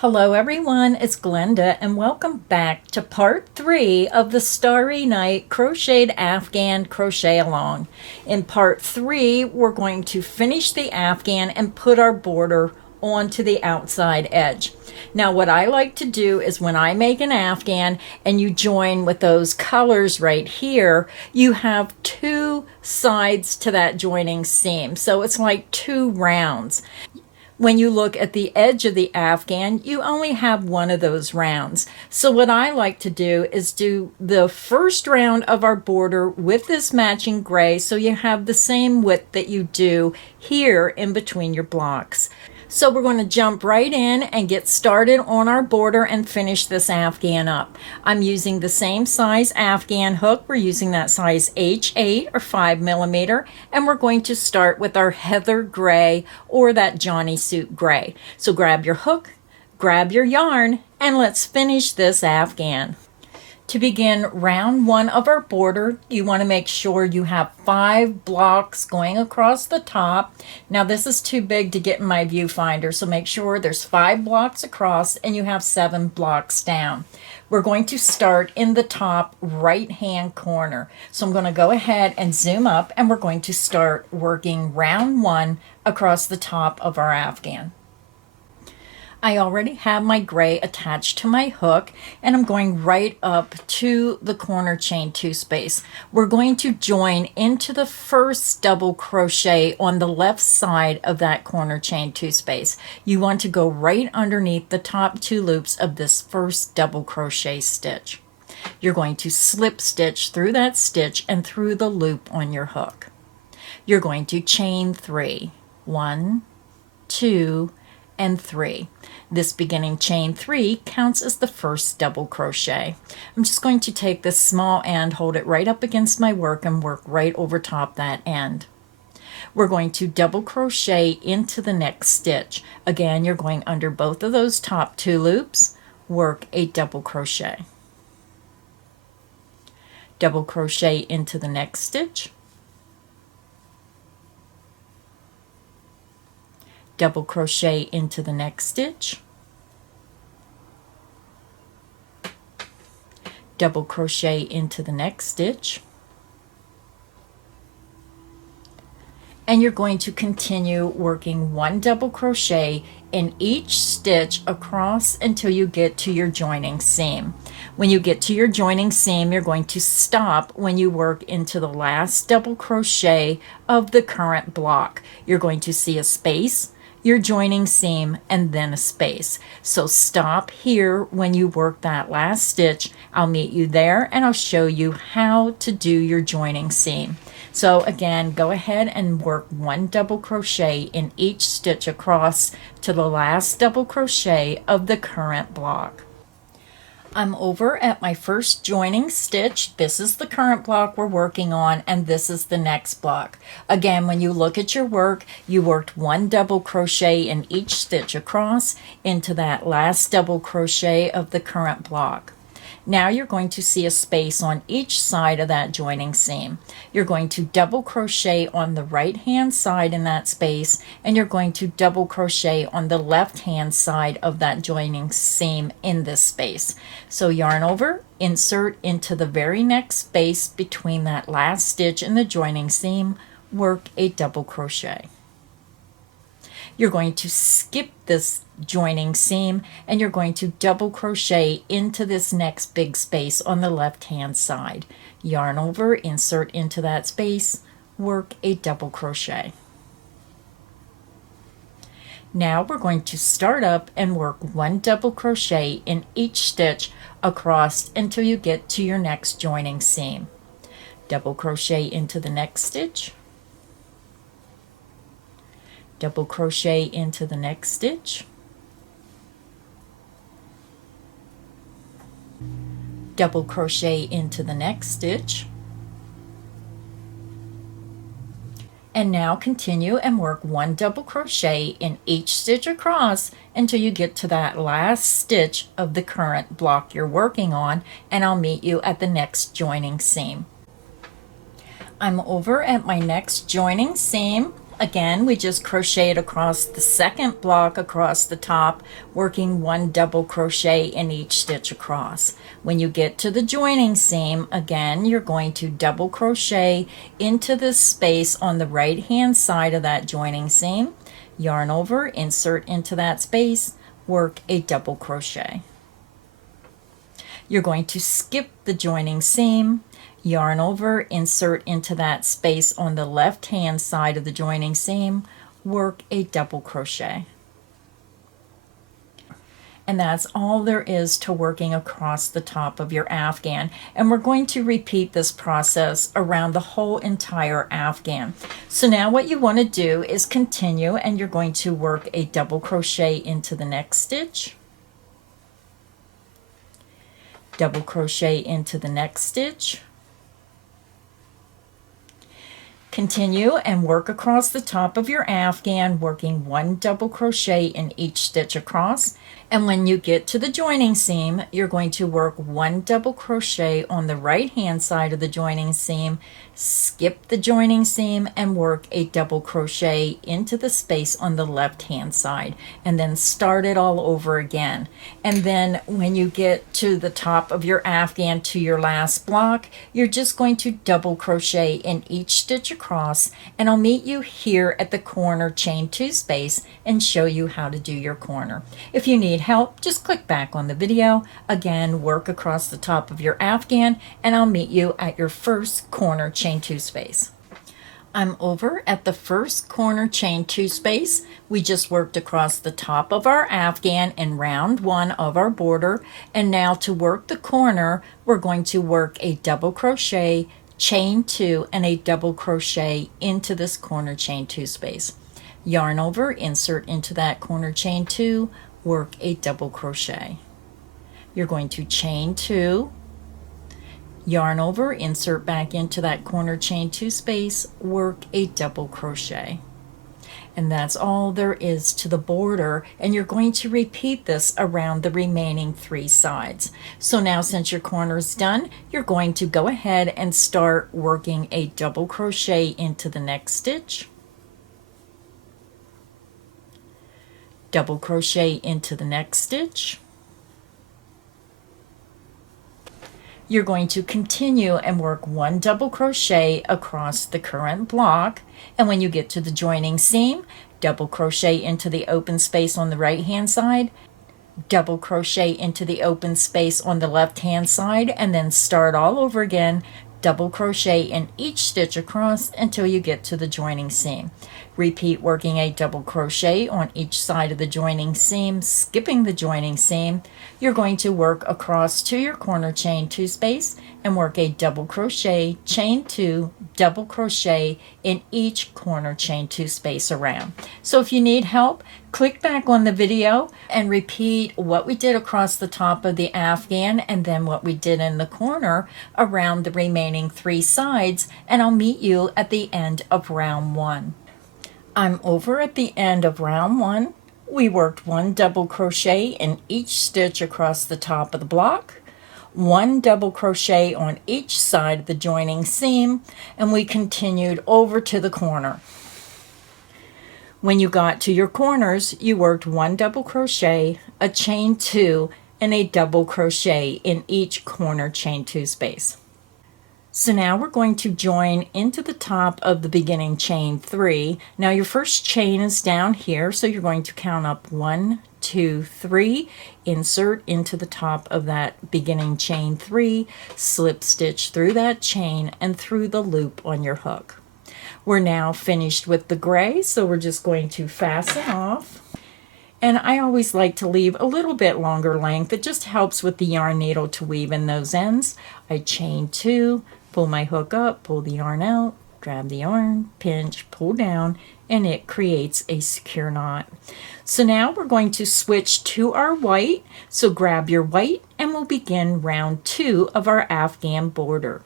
Hello everyone, it's Glenda and welcome back to part 3 of the Starry Night Crocheted Afghan Crochet Along. In part 3, we're going to finish the Afghan and put our border onto the outside edge. Now what I like to do is when I make an Afghan and you join with those colors right here, you have two sides to that joining seam. So it's like two rounds. When you look at the edge of the Afghan, you only have one of those rounds. So what I like to do is do the first round of our border with this matching gray so you have the same width that you do here in between your blocks. So we're going to jump right in and get started on our border and finish this Afghan up. I'm using the same size Afghan hook. We're using that size H8 or 5mm, and we're going to start with our heather gray or that Johnny suit gray. So grab your hook, grab your yarn, and let's finish this Afghan. To begin round 1 of our border, you want to make sure you have 5 blocks going across the top. Now this is too big to get in my viewfinder, so make sure there's 5 blocks across and you have 7 blocks down. We're going to start in the top right hand corner. So I'm going to go ahead and zoom up and we're going to start working round 1 across the top of our Afghan. I already have my gray attached to my hook and I'm going right up to the corner chain 2 space. We're going to join into the first double crochet on the left side of that corner chain 2 space. You want to go right underneath the top 2 loops of this first double crochet stitch. You're going to slip stitch through that stitch and through the loop on your hook. You're going to chain 3. 1, 2, and 3. This beginning chain 3 counts as the first double crochet. I'm just going to take this small end, hold it right up against my work, and work right over top that end. We're going to double crochet into the next stitch. Again, you're going under both of those top 2 loops, work a double crochet. Double crochet into the next stitch. Double crochet into the next stitch, double crochet into the next stitch, and you're going to continue working 1 double crochet in each stitch across until you get to your joining seam. When you get to your joining seam, you're going to stop when you work into the last double crochet of the current block. You're going to see a space, your joining seam, and then a space. So stop here when you work that last stitch. I'll meet you there and I'll show you how to do your joining seam. So again, go ahead and work 1 double crochet in each stitch across to the last double crochet of the current block. I'm over at my first joining stitch. This is the current block we're working on, and this is the next block. Again, when you look at your work, you worked 1 double crochet in each stitch across into that last double crochet of the current block. Now you're going to see a space on each side of that joining seam. You're going to double crochet on the right hand side in that space, and you're going to double crochet on the left hand side of that joining seam in this space. So yarn over, insert into the very next space between that last stitch in the joining seam, work a double crochet. You're going to skip this joining seam and you're going to double crochet into this next big space on the left hand side. Yarn over, insert into that space, work a double crochet. Now we're going to start up and work 1 double crochet in each stitch across until you get to your next joining seam. Double crochet into the next stitch, double crochet into the next stitch, double crochet into the next stitch, and now continue and work 1 double crochet in each stitch across until you get to that last stitch of the current block you're working on, and I'll meet you at the next joining seam. I'm over at my next joining seam. again, we just crocheted across the second block across the top, working 1 double crochet in each stitch across. When you get to the joining seam, again, you're going to double crochet into this space on the right hand side of that joining seam, yarn over, insert into that space, work a double crochet. You're going to skip the joining seam, yarn over, insert into that space on the left hand side of the joining seam, work a double crochet. And that's all there is to working across the top of your Afghan. And we're going to repeat this process around the whole entire Afghan. So now what you want to do is continue, and you're going to work a double crochet into the next stitch, double crochet into the next stitch, continue and work across the top of your Afghan, working 1 double crochet in each stitch across. And when you get to the joining seam, you're going to work 1 double crochet on the right hand side of the joining seam, skip the joining seam, and work a double crochet into the space on the left hand side, and then start it all over again. And then when you get to the top of your Afghan, to your last block, you're just going to double crochet in each stitch across, and I'll meet you here at the corner chain 2 space and show you how to do your corner. If you need help, just click back on the video. Again, work across the top of your Afghan, and I'll meet you at your first corner chain 2 space. I'm over at the first corner chain 2 space. We just worked across the top of our Afghan in round 1 of our border, and now to work the corner, we're going to work a double crochet, chain 2, and a double crochet into this corner chain 2 space. Yarn over, insert into that corner chain 2, work a double crochet. You're going to chain 2, yarn over, insert back into that corner chain 2 space, work a double crochet. And that's all there is to the border, and you're going to repeat this around the remaining 3 sides. So now, since your corner is done, you're going to go ahead and start working a double crochet into the next stitch, double crochet into the next stitch. You're going to continue and work 1 double crochet across the current block, and when you get to the joining seam, double crochet into the open space on the right hand side, double crochet into the open space on the left hand side, and then start all over again, double crochet in each stitch across until you get to the joining seam. Repeat working a double crochet on each side of the joining seam, skipping the joining seam. You're going to work across to your corner chain 2 space and work a double crochet, chain 2, double crochet in each corner chain 2 space around. So if you need help, click back on the video and repeat what we did across the top of the Afghan and then what we did in the corner around the remaining 3 sides, and I'll meet you at the end of round 1. I'm over at the end of round 1. We worked 1 double crochet in each stitch across the top of the block, 1 double crochet on each side of the joining seam, and we continued over to the corner. When you got to your corners, you worked 1 double crochet, a chain 2, and a double crochet in each corner chain 2 space. So now we're going to join into the top of the beginning chain 3. Now your first chain is down here, so you're going to count up 1, 2, 3, insert into the top of that beginning chain 3, slip stitch through that chain and through the loop on your hook. We're now finished with the gray, so we're just going to fasten off. And I always like to leave a little bit longer length. It just helps with the yarn needle to weave in those ends. I chain 2, pull my hook up, pull the yarn out, grab the yarn, pinch, pull down, and it creates a secure knot. So now we're going to switch to our white. So grab your white and we'll begin round 2 of our Afghan border.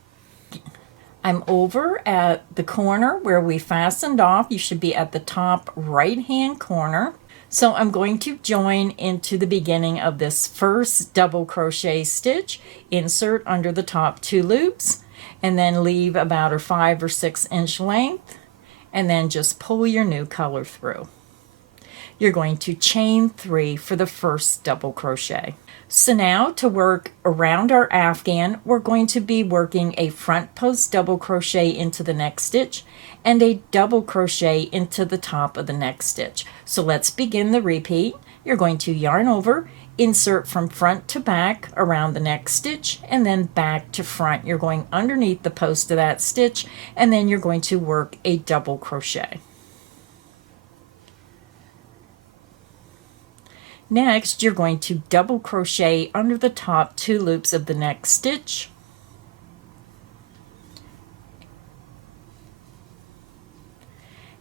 I'm over at the corner where we fastened off. You should be at the top right hand corner. So I'm going to join into the beginning of this first double crochet stitch, insert under the top 2 loops, and then leave about a 5 or 6 inch length, and then just pull your new color through. You're going to chain 3 for the first double crochet. So now to work around our afghan, we're going to be working a front post double crochet into the next stitch and a double crochet into the top of the next stitch. So let's begin the repeat. You're going to yarn over, insert from front to back around the next stitch, and then back to front. You're going underneath the post of that stitch, and then you're going to work a double crochet. Next, you're going to double crochet under the top 2 loops of the next stitch,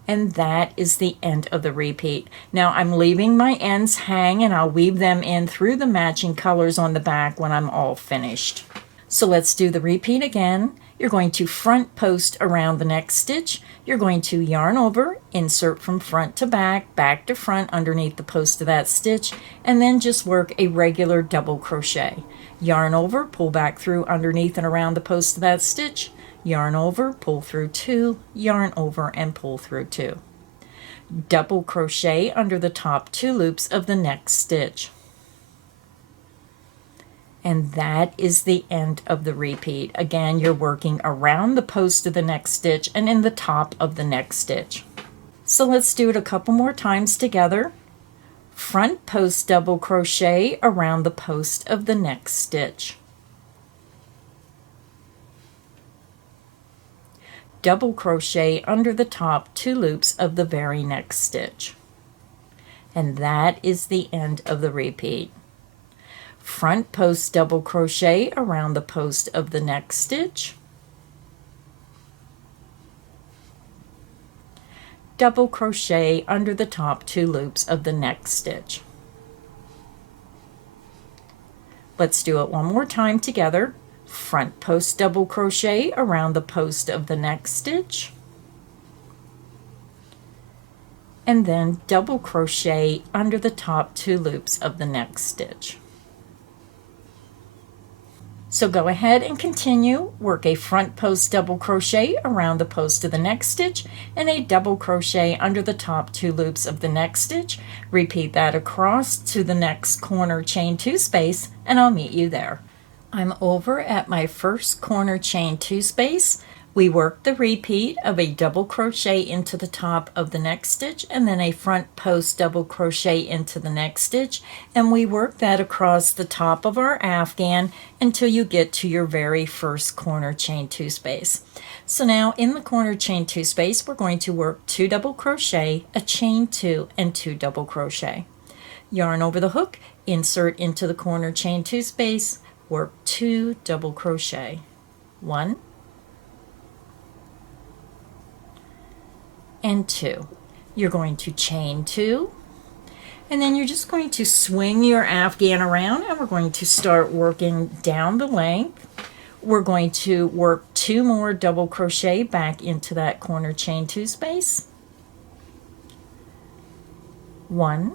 and that is the end of the repeat. Now I'm leaving my ends hang, and I'll weave them in through the matching colors on the back when I'm all finished. So let's do the repeat again. You're going to front post around the next stitch. You're going to yarn over, insert from front to back, back to front underneath the post of that stitch, and then just work a regular double crochet. Yarn over, pull back through underneath and around the post of that stitch, yarn over, pull through 2, yarn over, and pull through 2. Double crochet under the top 2 loops of the next stitch. And that is the end of the repeat. Again, you're working around the post of the next stitch and in the top of the next stitch. So let's do it a couple more times together. Front post double crochet around the post of the next stitch. Double crochet under the top 2 loops of the very next stitch. And that is the end of the repeat. Front post double crochet around the post of the next stitch, double crochet under the top 2 loops of the next stitch. Let's do it one more time together. Front post double crochet around the post of the next stitch, and then double crochet under the top 2 loops of the next stitch. So go ahead and continue. Work a front post double crochet around the post of the next stitch and a double crochet under the top 2 loops of the next stitch. Repeat that across to the next corner chain 2 space, and I'll meet you there. I'm over at my first corner chain 2 space. We work the repeat of a double crochet into the top of the next stitch and then a front post double crochet into the next stitch, and we work that across the top of our afghan until you get to your very first corner chain 2 space. So now in the corner chain 2 space, we're going to work 2 double crochet, a chain 2, and 2 double crochet. Yarn over the hook, insert into the corner chain 2 space, work 2 double crochet, 1 and 2. You're going to chain 2, and then you're just going to swing your afghan around, and we're going to start working down the length. We're going to work 2 more double crochet back into that corner chain 2 space, 1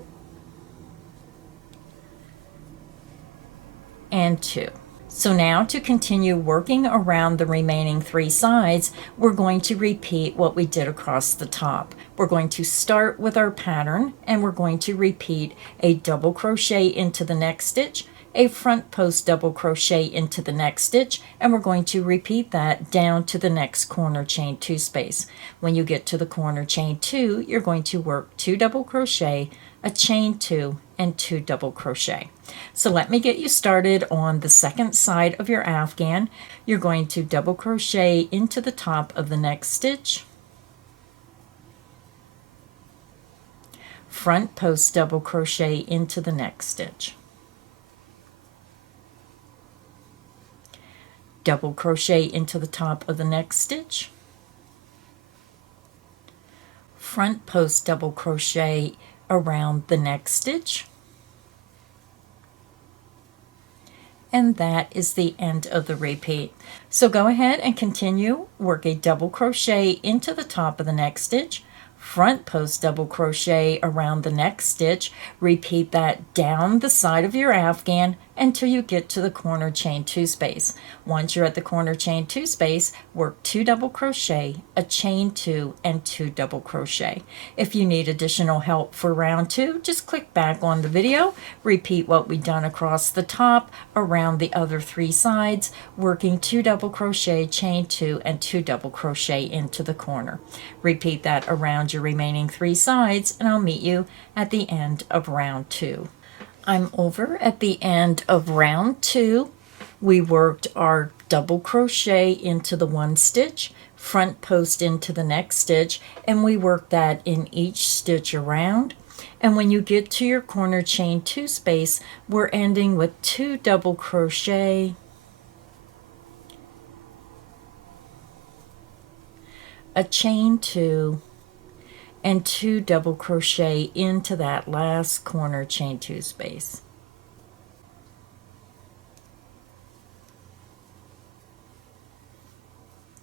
and 2. So now to continue working around the remaining 3 sides, we're going to repeat what we did across the top. We're going to start with our pattern, and we're going to repeat a double crochet into the next stitch, a front post double crochet into the next stitch, and we're going to repeat that down to the next corner chain 2 space. When you get to the corner chain 2, you're going to work 2 double crochet, a chain 2, and 2 double crochet. So let me get you started on the second side of your afghan. You're going to double crochet into the top of the next stitch, front post double crochet into the next stitch, double crochet into the top of the next stitch, front post double crochet around the next stitch, and that is the end of the repeat. So go ahead and continue. Work a double crochet into the top of the next stitch, front post double crochet around the next stitch, repeat that down the side of your afghan, until you get to the corner chain 2 space. Once you're at the corner chain 2 space, work 2 double crochet, a chain 2, and 2 double crochet. If you need additional help for round 2, just click back on the video, repeat what we've done across the top, around the other 3 sides, working 2 double crochet, chain 2, and 2 double crochet into the corner. Repeat that around your remaining 3 sides, and I'll meet you at the end of round 2. I'm over at the end of round 2. We worked our double crochet into the 1 stitch, front post into the next stitch, and we worked that in each stitch around. And when you get to your corner chain 2 space, we're ending with 2 double crochet, a chain 2, and 2 double crochet into that last corner chain 2 space.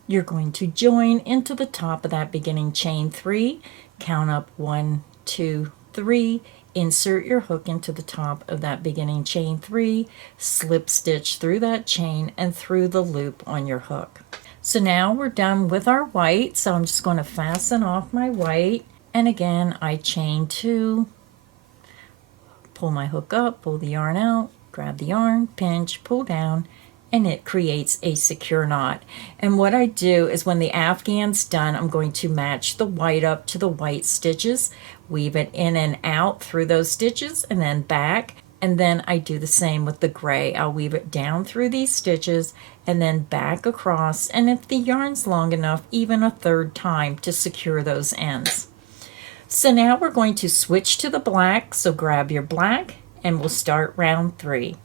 You're going to join into the top of that beginning chain 3, count up 1, 2, 3, insert your hook into the top of that beginning chain 3, slip stitch through that chain and through the loop on your hook. So now we're done with our white, so I'm just going to fasten off my white, and again I chain 2, pull my hook up, pull the yarn out, grab the yarn, pinch, pull down, and it creates a secure knot. And what I do is when the Afghan's done, I'm going to match the white up to the white stitches, weave it in and out through those stitches and then back. And then I do the same with the gray. I'll weave it down through these stitches and then back across, and if the yarn's long enough, even a 3rd time to secure those ends. So now we're going to switch to the black, so grab your black and we'll start round 3.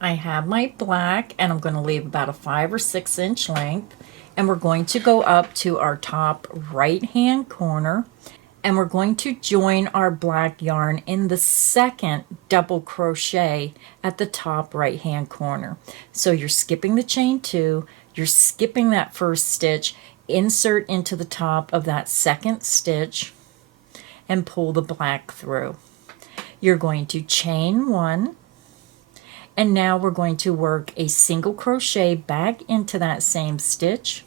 I have my black and I'm going to leave about a 5 or 6 inch length, and we're going to go up to our top right hand corner, and we're going to join our black yarn in the 2nd double crochet at the top right hand corner. So you're skipping the chain 2, you're skipping that 1st stitch, insert into the top of that 2nd stitch and pull the black through. You're going to chain 1, and now we're going to work a single crochet back into that same stitch.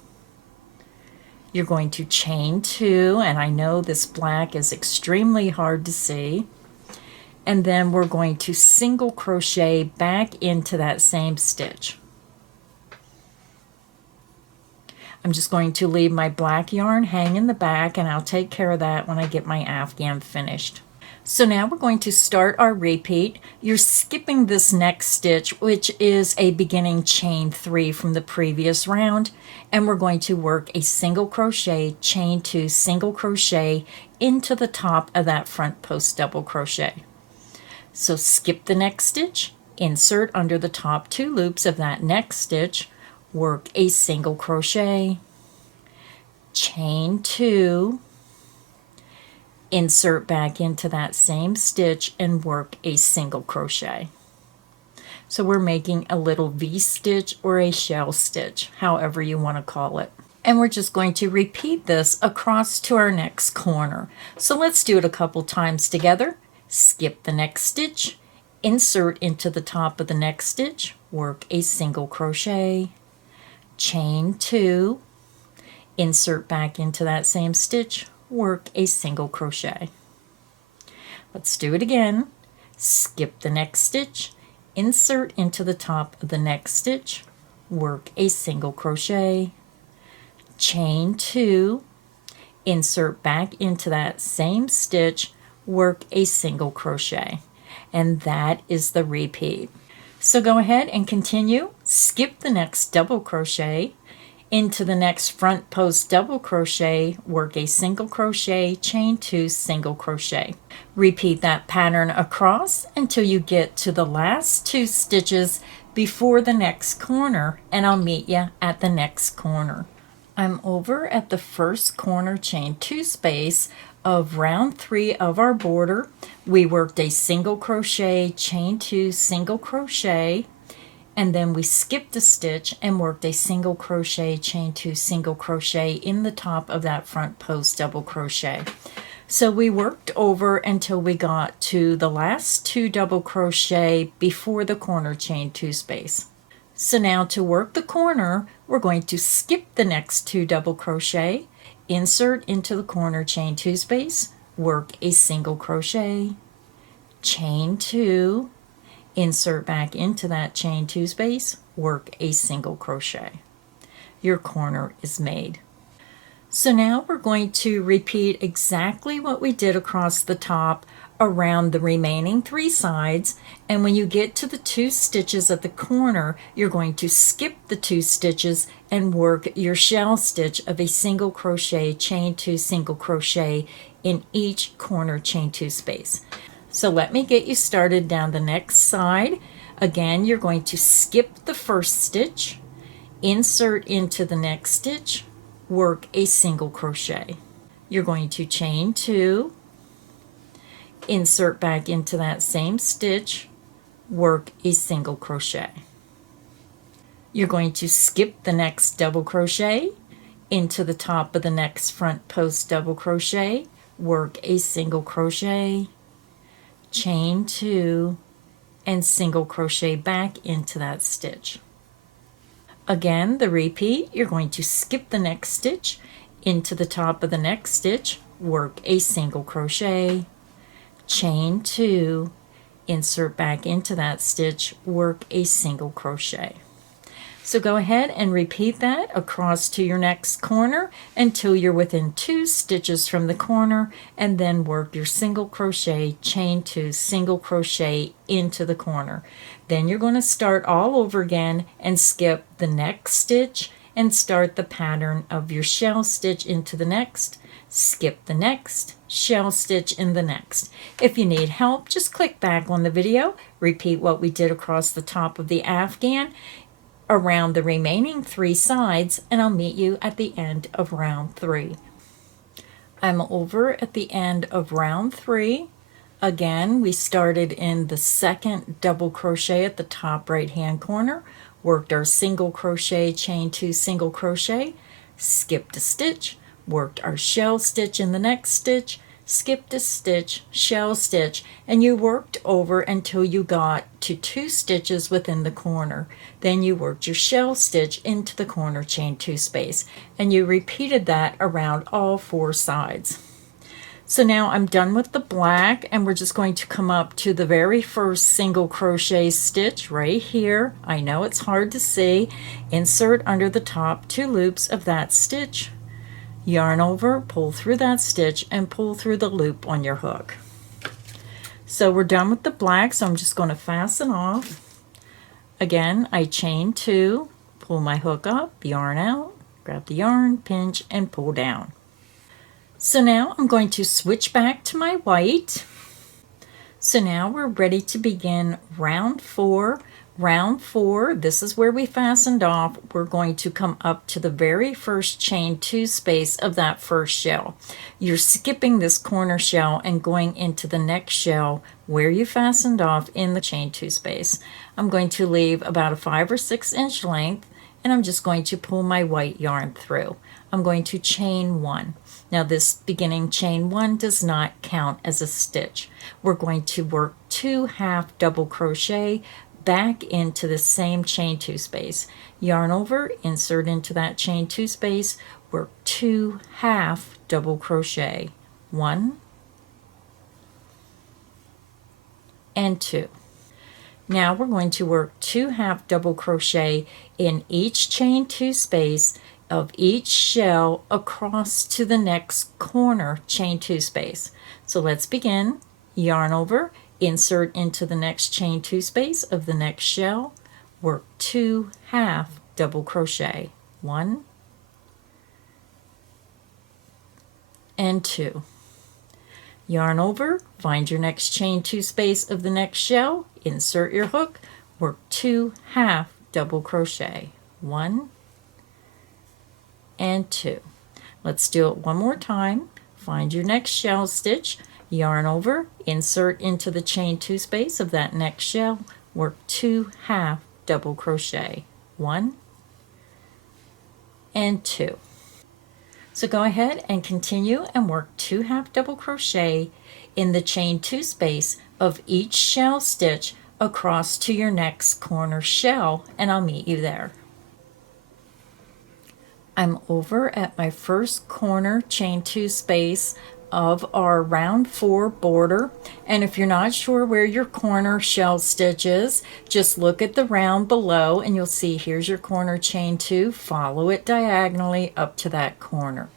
You're going to chain 2, and I know this black is extremely hard to see, and then we're going to single crochet back into that same stitch. I'm just going to leave my black yarn hang in the back, and I'll take care of that when I get my Afghan finished. So now we're going to start our repeat. You're skipping this next stitch, which is a beginning chain 3 from the previous round, and we're going to work a single crochet, chain 2, single crochet into the top of that front post double crochet. So skip the next stitch, insert under the top 2 loops of that next stitch, work a single crochet, chain 2, insert back into that same stitch and work a single crochet. So we're making a little V-stitch or a shell stitch, however you want to call it. And we're just going to repeat this across to our next corner. So let's do it a couple times together. Skip the next stitch, insert into the top of the next stitch, work a single crochet, chain 2, insert back into that same stitch, work a single crochet. Let's do it again. Skip the next stitch, insert into the top of the next stitch, work a single crochet, chain 2, insert back into that same stitch, work a single crochet. And that is the repeat. So go ahead and continue. Skip the next double crochet, into the next front post double crochet, work a single crochet, chain 2, single crochet. Repeat that pattern across until you get to the last 2 stitches before the next corner, and I'll meet you at the next corner. I'm over at the first corner chain 2 space of round 3 of our border. We worked a single crochet, chain 2, single crochet, and then we skipped a stitch and worked a single crochet, chain 2, single crochet in the top of that front post double crochet. So we worked over until we got to the last 2 double crochet before the corner chain 2 space. So now to work the corner, we're going to skip the next 2 double crochet, insert into the corner chain 2 space, work a single crochet, chain 2, insert back into that chain 2 space, work a single crochet. Your corner is made. So now we're going to repeat exactly what we did across the top around the remaining 3 sides, and when you get to the 2 stitches at the corner, you're going to skip the 2 stitches and work your shell stitch of a single crochet, chain 2, single crochet in each corner chain 2 space. So let me get you started down the next side. Again, you're going to skip the first stitch, insert into the next stitch, work a single crochet. You're going to chain 2, insert back into that same stitch, work a single crochet. You're going to skip the next double crochet, into the top of the next front post double crochet, work a single crochet, chain 2, and single crochet back into that stitch. Again, the repeat, you're going to skip the next stitch, into the top of the next stitch, work a single crochet, chain 2, insert back into that stitch, work a single crochet. So go ahead and repeat that across to your next corner until you're within 2 stitches from the corner, and then work your single crochet, chain 2, single crochet into the corner. Then you're going to start all over again and skip the next stitch and start the pattern of your shell stitch into the next, skip the next, shell stitch in the next. If you need help, just click back on the video, repeat what we did across the top of the Afghan around the remaining 3 sides, and I'll meet you at the end of round 3. I'm over at the end of round 3. Again, we started in the second double crochet at the top right hand corner, worked our single crochet, chain 2, single crochet, skipped a stitch, worked our shell stitch in the next stitch, skipped a stitch, shell stitch, and you worked over until you got to 2 stitches within the corner. Then you worked your shell stitch into the corner chain 2 space, and you repeated that around all 4 sides. So now I'm done with the black, and we're just going to come up to the very first single crochet stitch right here. I know it's hard to see. Insert under the top 2 loops of that stitch, yarn over, pull through that stitch, and pull through the loop on your hook. So we're done with the black, so I'm just going to fasten off. Again, I chain 2, pull my hook up, yarn out, grab the yarn, pinch, and pull down. So now I'm going to switch back to my white. So now we're ready to begin round 4. Round 4, this is where we fastened off. We're going to come up to the very first chain 2 space of that first shell. You're skipping this corner shell and going into the next shell where you fastened off in the chain 2 space. I'm going to leave about a 5 or 6 inch length, and I'm just going to pull my white yarn through. I'm going to chain 1. Now this beginning chain 1 does not count as a stitch. We're going to work 2 half double crochet back into the same chain 2 space. Yarn over, insert into that chain 2 space, work 2 half double crochet, 1 and 2. Now we're going to work 2 half double crochet in each chain 2 space of each shell across to the next corner chain 2 space. So let's begin. Yarn over, insert into the next chain 2 space of the next shell, work 2 half double crochet, 1 and 2. Yarn over, find your next chain 2 space of the next shell, insert your hook, work 2 half double crochet, 1 and 2. Let's do it one more time. Find your next shell stitch, yarn over, insert into the chain 2 space of that next shell, work 2 half double crochet, 1 and 2. So go ahead and continue and work 2 half double crochet in the chain 2 space of each shell stitch across to your next corner shell, and I'll meet you there. I'm over at my first corner chain 2 space of our round 4 border, and if you're not sure where your corner shell stitch is, just look at the round below and you'll see here's your corner chain 2. Follow it diagonally up to that corner.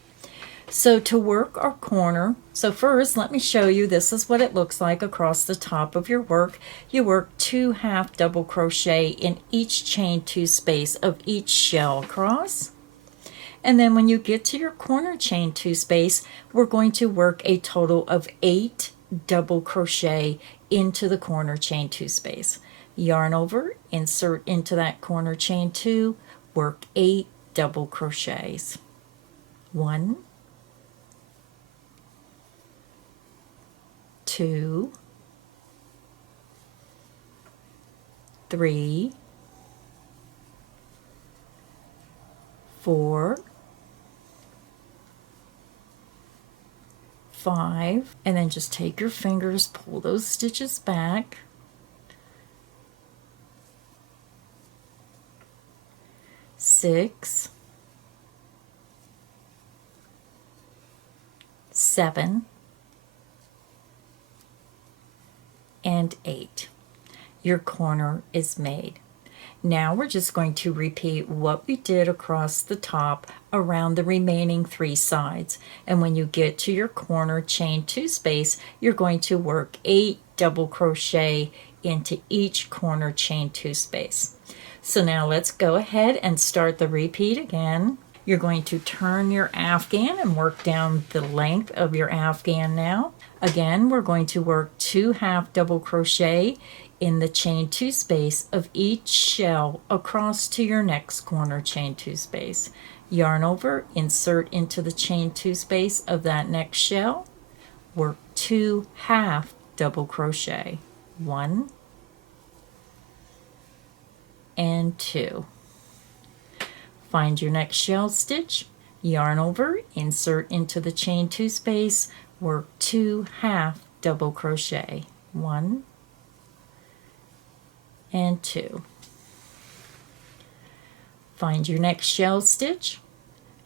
So to work our corner, so first let me show you, this is what it looks like across the top of your work. You work 2 half double crochet in each chain 2 space of each shell across. And then when you get to your corner chain 2 space, we're going to work a total of 8 double crochet into the corner chain 2 space. Yarn over, insert into that corner chain 2, work 8 double crochets. 1, 2, 3, 4, 5, and then just take your fingers, pull those stitches back. 6, 7, and 8. Your corner is made. Now we're just going to repeat what we did across the top around the remaining 3 sides. And when you get to your corner chain 2 space, you're going to work 8 double crochet into each corner chain 2 space. So now let's go ahead and start the repeat again. You're going to turn your afghan and work down the length of your afghan now. Again, we're going to work 2 half double crochet in the chain 2 space of each shell across to your next corner chain 2 space. Yarn over, insert into the chain 2 space of that next shell, work 2 half double crochet. 1 and 2. Find your next shell stitch, yarn over, insert into the chain 2 space, work 2 half double crochet. 1 and 2. Find your next shell stitch,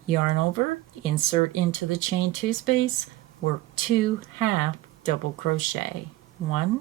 yarn over, insert into the chain 2 space, work 2 half double crochet. 1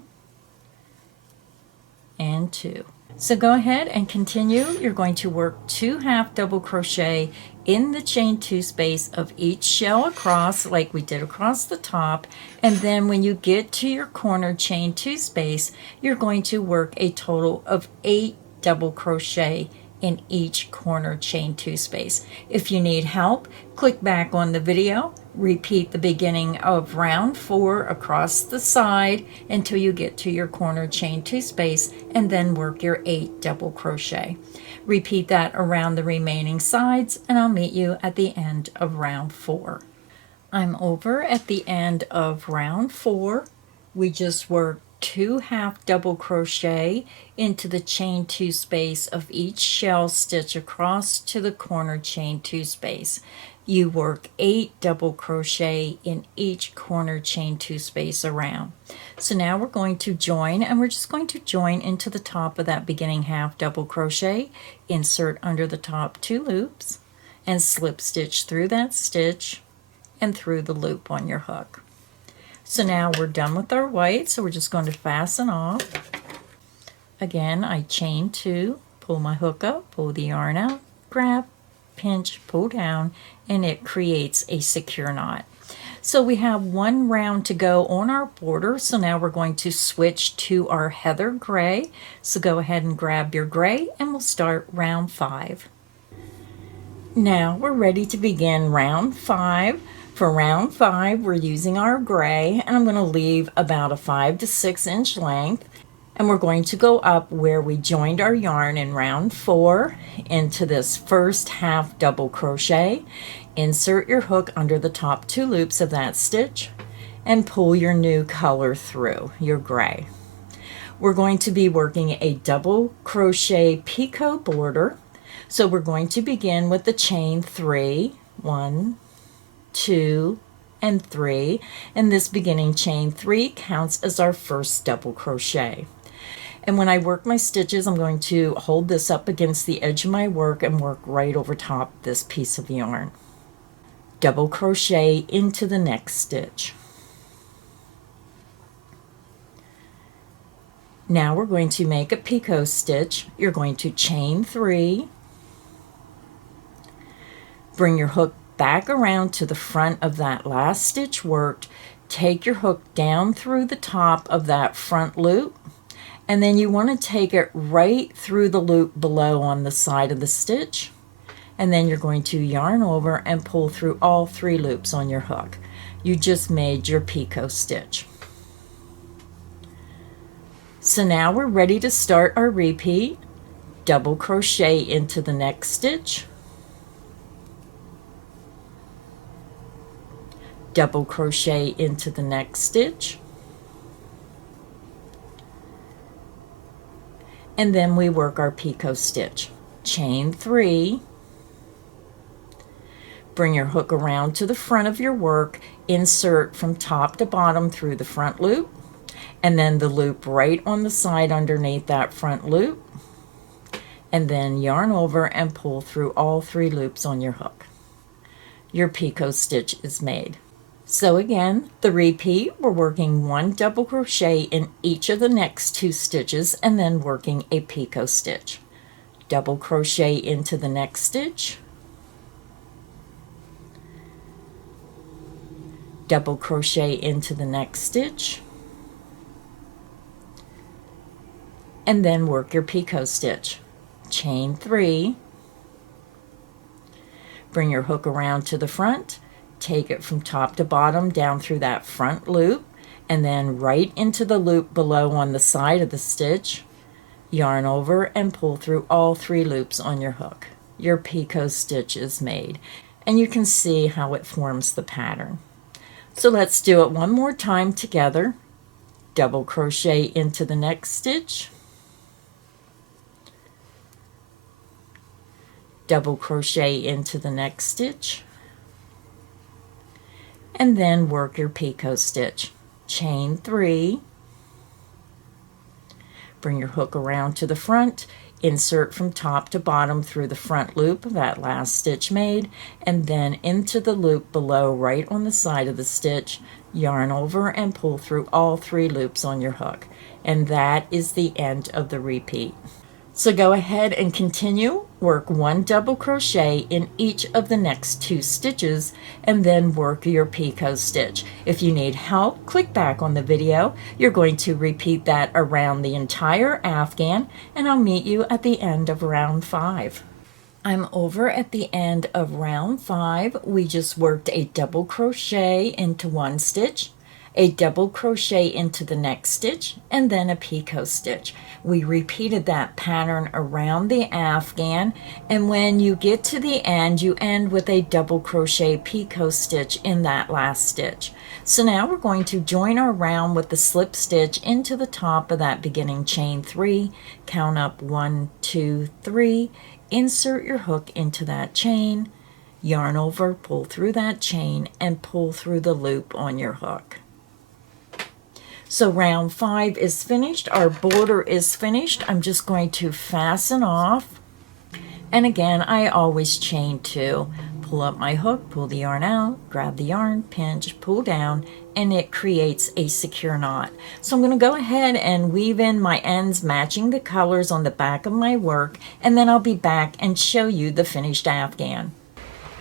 and 2. So go ahead and continue. You're going to work 2 half double crochet in the chain 2 space of each shell across, like we did across the top, and then when you get to your corner chain 2 space, you're going to work a total of 8 double crochet in each corner chain 2 space. If you need help, click back on the video, repeat the beginning of round 4 across the side until you get to your corner chain 2 space, and then work your 8 double crochet. Repeat that around the remaining sides, and I'll meet you at the end of round 4. I'm over at the end of round 4. We just worked 2 half double crochet into the chain 2 space of each shell stitch across to the corner chain 2 space. You work 8 double crochet in each corner chain 2 space around. So now we're going to join, and we're just going to join into the top of that beginning half double crochet, insert under the top 2 loops, and slip stitch through that stitch and through the loop on your hook. So now we're done with our white, so we're just going to fasten off. Again, I chain 2, pull my hook up, pull the yarn out, grab, pinch, pull down, and it creates a secure knot. So we have 1 round to go on our border, so now we're going to switch to our heather gray. So go ahead and grab your gray, and we'll start round 5. Now we're ready to begin round 5. For round 5, we're using our gray, and I'm going to leave about a 5 to 6 inch length, and we're going to go up where we joined our yarn in round 4 into this first half double crochet. Insert your hook under the top 2 loops of that stitch and pull your new color through, your gray. We're going to be working a double crochet picot border, so we're going to begin with the chain 3, 1, 2, and 3, and this beginning chain 3 counts as our first double crochet. And when I work my stitches, I'm going to hold this up against the edge of my work and work right over top this piece of yarn. Double crochet into the next stitch. Now we're going to make a picot stitch. You're going to chain 3, bring your hook back around to the front of that last stitch worked, take your hook down through the top of that front loop, and then you want to take it right through the loop below on the side of the stitch, and then you're going to yarn over and pull through all 3 loops on your hook. You just made your picot stitch. So now we're ready to start our repeat. Double crochet into the next stitch, double crochet into the next stitch, and then we work our picot stitch. Chain 3, bring your hook around to the front of your work, insert from top to bottom through the front loop, and then the loop right on the side underneath that front loop, and then yarn over and pull through all 3 loops on your hook. Your picot stitch is made. So again, the repeat, we're working 1 double crochet in each of the next 2 stitches and then working a picot stitch. Double crochet into the next stitch, double crochet into the next stitch, and then work your picot stitch. Chain 3, bring your hook around to the front, take it from top to bottom down through that front loop, and then right into the loop below on the side of the stitch, yarn over and pull through all 3 loops on your hook. Your picot stitch is made, and you can see how it forms the pattern. So let's do it one more time together. Double crochet into the next stitch, double crochet into the next stitch, and then work your picot stitch. Chain 3, bring your hook around to the front, insert from top to bottom through the front loop of that last stitch made, and then into the loop below right on the side of the stitch, yarn over and pull through all 3 loops on your hook. And that is the end of the repeat. So go ahead and continue, work 1 double crochet in each of the next 2 stitches, and then work your picot stitch. If you need help, click back on the video. You're going to repeat that around the entire Afghan, and I'll meet you at the end of round 5. I'm over at the end of round 5. We just worked a double crochet into 1 stitch, a double crochet into the next stitch, and then a picot stitch. We repeated that pattern around the Afghan, and when you get to the end, you end with a double crochet picot stitch in that last stitch. So now we're going to join our round with the slip stitch into the top of that beginning chain 3, count up 1, 2, 3, insert your hook into that chain, yarn over, pull through that chain, and pull through the loop on your hook. So round 5 is finished. Our border is finished. I'm just going to fasten off. And again, I always chain 2. Pull up my hook, pull the yarn out, grab the yarn, pinch, pull down, and it creates a secure knot. So I'm going to go ahead and weave in my ends matching the colors on the back of my work, and then I'll be back and show you the finished Afghan.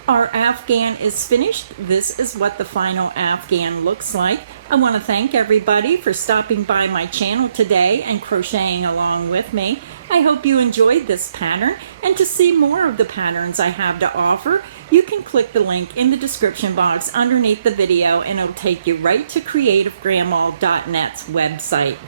Our Afghan is finished. This is what the final Afghan looks like. I want to thank everybody for stopping by my channel today and crocheting along with me. I hope you enjoyed this pattern, and to see more of the patterns I have to offer, you can click the link in the description box underneath the video, and it'll take you right to creativegrandma.net's website.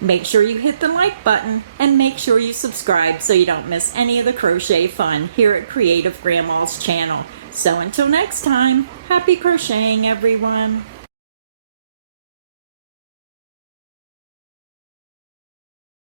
Make sure you hit the like button and make sure you subscribe so you don't miss any of the crochet fun here at Creative Grandma's channel. So until next time, happy crocheting everyone!